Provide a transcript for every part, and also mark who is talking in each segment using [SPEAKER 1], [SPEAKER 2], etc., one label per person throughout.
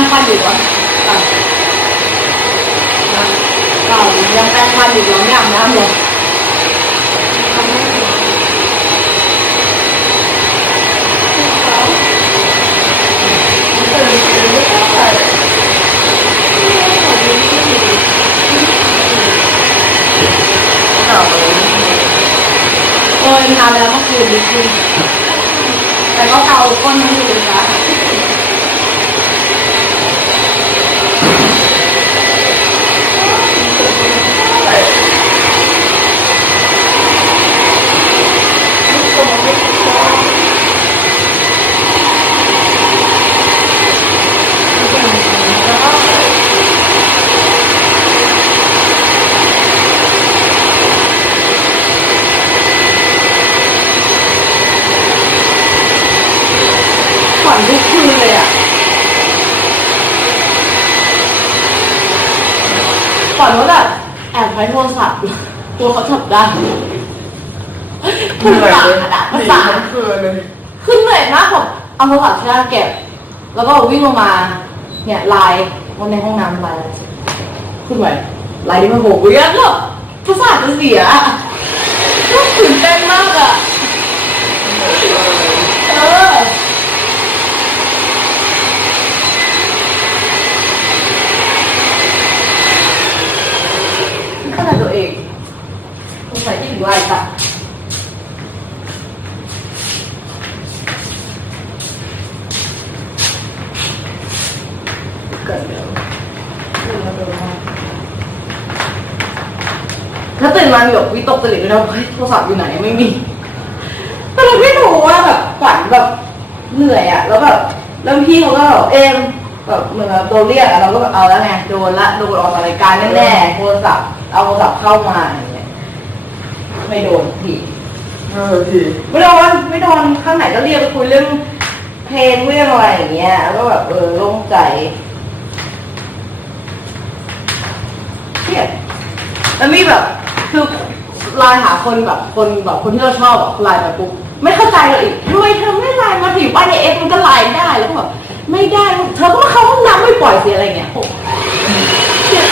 [SPEAKER 1] งฟันอยู่เหรออะนะเปล่ายังแปรงฟันอยู่เหรอไม่อาบน้ำเหรอ
[SPEAKER 2] หนาวเลย
[SPEAKER 1] เออทำแล้วเมื่อคืนดีขึ้นแต่ก็เกาก้นทั้งคืนนะ ฝันทุกคืนเลยอะฝันว่าแบบแอ บใช้โทรศัพท์ตัวเขาจับได้ภาษาอะภาษา
[SPEAKER 2] ทั้งคืนเลย
[SPEAKER 1] ขึ้นเหนื่อยมากผมเอาโทรศัพท์ใช่ไหมเก็บ แล้วก็วิ่งลงมา เนี่ยไลน์วันในห้องน้ำไลน์ขึ้นไปไลน์ที่มันโบกเวียนแล้วภาษาทจะเสียอะก็ตื่นเต้นมากอะ เออ ขนาดตัวเองส งสัยที่อยู่ไอ้ตัดเกิดเดี๋ยวถ้าตื่นมามีแบบวิตกจริตเลยนะเฮ้ยโทรศัพท์อยู่ไหนไม่มีแต่เราไม่รู้ว่าแบบฝันแบบเหนื่อยอะแล้วแบบแล้วพี่เขาก็แบบเอ็มแบบเหมือนแบบโดนเรียกอะเราก็แบบเอาแล้วไงโดนละโดนออกจากรายการแน่ๆโทรศัพท์เอาโทรศัพท์เข้ามาอย่างเงี้ย ไม่โดนพี่
[SPEAKER 2] เออที
[SPEAKER 1] ไม่โดนไม่โดนข้างไหนก็เรียกไปคุยเรื่องเพลงเรื่องอะไรอย่างเงี้ยแล้วก็แบบเออโล่งใจเครียดแล้วมีแบบคือไลน์หาคนแบบคนแบบคนที่เราชอบอะไลน์ไปปุ๊บไม่เข้าใจเราอีกทำไมเธอไม่ไลน์มาถึงบ้านในเอฟมันก็ไลน์ได้แล้วก็แบบไม่ได้เธอก็มาเข้าห้องน้ำไม่ปล่อยเสียอะไรเงี้ยโอ้เครียด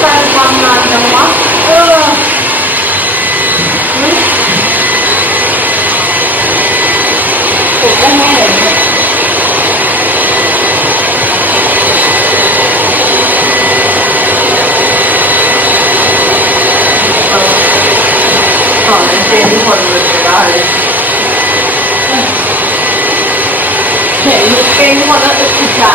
[SPEAKER 1] ใจความนานจังวะเออเฮ้ยปลุกได้ไหมเนี่ย
[SPEAKER 2] ต่อในเกมที่ คนเลยไม่ได้
[SPEAKER 1] เห็นลูกเก่งหมดแล้วอิจฉา